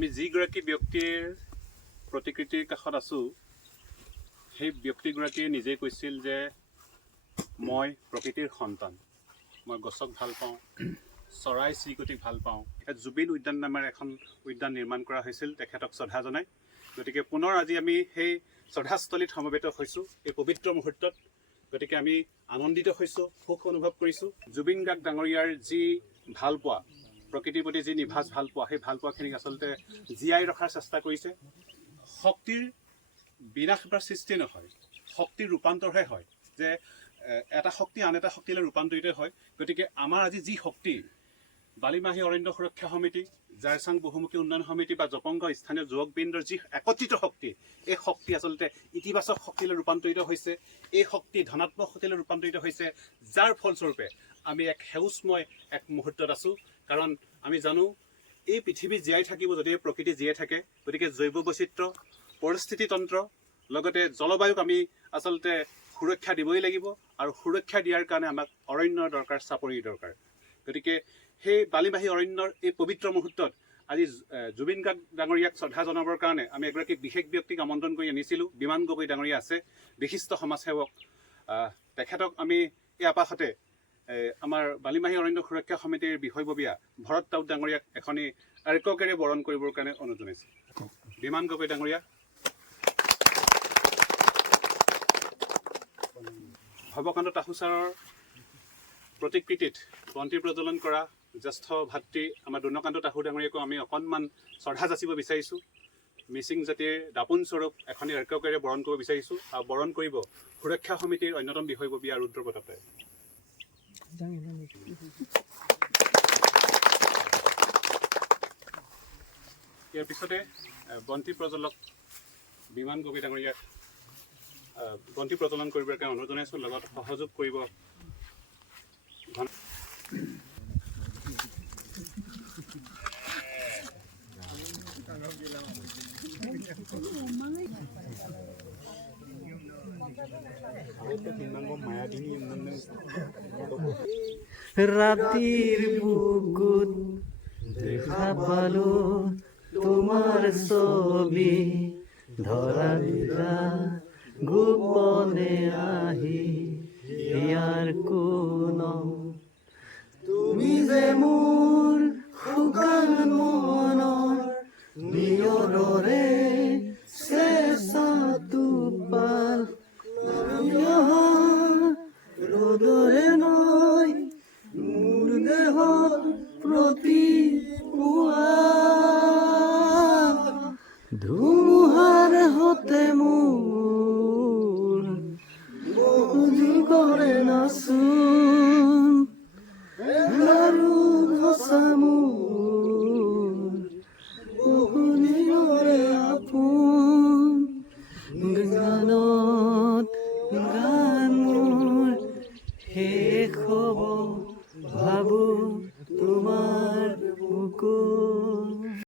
আমি যিগৰাকী ব্যক্তিৰ প্ৰতিকৃতিৰ কাষত আছোঁ সেই ব্যক্তিগৰাকীয়ে নিজে কৈছিল যে মই প্ৰকৃতিৰ সন্তান, মই গছক ভাল পাওঁ, চৰাই চিৰিকটিক ভাল পাওঁ। জুবিন উদ্যান নামেৰে এখন উদ্যান নিৰ্মাণ কৰা হৈছিল তেখেতক শ্ৰদ্ধা জনাই। গতিকে পুনৰ আজি আমি সেই শ্ৰদ্ধাস্থলীত সমবেত হৈছোঁ এই পবিত্ৰ মুহূৰ্তত। গতিকে আমি আনন্দিত হৈছোঁ, সুখ অনুভৱ কৰিছোঁ। জুবিন গাৰ্গ ডাঙৰীয়াৰ যি ভালপোৱা, প্ৰকৃতিৰ প্ৰতি যি নিভাঁজ ভালপোৱা, সেই ভালপোৱাখিনিক আচলতে জীয়াই ৰখাৰ চেষ্টা কৰিছে। শক্তিৰ বিনাশ বা সৃষ্টি নহয়, শক্তিৰ ৰূপান্তৰহে হয়, যে এটা শক্তি আন এটা শক্তিলৈ ৰূপান্তৰিত হয়। গতিকে আমাৰ আজি যি শক্তি, বালিমাহী অৰণ্য সুৰক্ষা সমিতি, জাৰচাং বহুমুখী উন্নয়ন সমিতি বা জপংগ স্থানীয় যুৱকবৃন্দৰ যি একত্ৰিত শক্তি, এই শক্তি আচলতে ইতিবাচক শক্তিলৈ ৰূপান্তৰিত হৈছে। এই শক্তি ধনাত্মক শক্তিলৈ ৰূপান্তৰিত হৈছে, যাৰ ফলস্বৰূপে আমি এক সেউজময় এক মুহূৰ্তত আছোঁ। কাৰণ আমি জানো এই পৃথিৱী জীয়াই থাকিব যদি প্ৰকৃতি জীয়াই থাকে। গতিকে জৈৱ বৈচিত্ৰ্য, পৰিস্থিতিতন্ত্ৰ, লগতে জলবায়ুক আমি আচলতে সুৰক্ষা দিবই লাগিব। আৰু সুৰক্ষা দিয়াৰ কাৰণে আমাক অৰণ্যৰ দৰকাৰ, চাপৰিৰ দৰকাৰ। গতিকে সেই বালিমাহী অৰণ্যৰ এই পবিত্ৰ মুহূৰ্তত আজি জুবিন গাৰ্গ ডাঙৰীয়াক শ্ৰদ্ধা জনাবৰ কাৰণে আমি এগৰাকী বিশেষ ব্যক্তিক আমন্ত্ৰণ কৰি আনিছিলোঁ। বিমান গগৈ ডাঙৰীয়া আছে, বিশিষ্ট সমাজসেৱক। তেখেতক আমি এই আপাশতে আমাৰ বালিমাহী অৰণ্য সুৰক্ষা সমিতিৰ বিষয়ববীয়া ভৰত টাউত ডাঙৰীয়াক এখনি আৰ্ককেৰে বৰণ কৰিবৰ কাৰণে অনুৰোধ জনাইছোঁ। বিমান গগৈ ডাঙৰীয়া। ভৱকান্ত তাহু ছাৰৰ প্ৰতিকৃতিত বন্তি প্ৰজ্বলন কৰা জ্যেষ্ঠ ভাতৃ আমাৰ দূৰ্ণকান্ত তাহু ডাঙৰীয়াকো আমি অকণমান শ্ৰদ্ধা যাচিব বিচাৰিছোঁ। মিচিং জাতিৰ দাপোন স্বৰূপ এখনি আৰ্ককেৰে বৰণ কৰিব বিচাৰিছোঁ। আৰু বৰণ কৰিব সুৰক্ষা সমিতিৰ অন্যতম বিষয়ববীয়া ৰুদ্ৰ প্ৰতাপে। ইয়াৰ পিছতে বন্তি প্ৰজ্বলক বিমান গগৈ ডাঙৰীয়াক বন্তি প্ৰজ্বলন কৰিবৰ কাৰণে অনুৰোধ জনাইছোঁ। লগত সহযোগ কৰিব ৰাতিৰ বুকুত দেখা পালো তোমাৰ ছবি, ধৰা দিলা গোপনে আহি ইয়াৰ কোনম। তুমি যে মোৰ শুকান মনৰ নিয়ৰৰে চেঁচা টোপাল, ৰ'দৰে নৈ মোৰ দেহৰ প্ৰতি পুৱা, ধুমুহাৰ হতে মোৰ বুজি কৰে নাচো।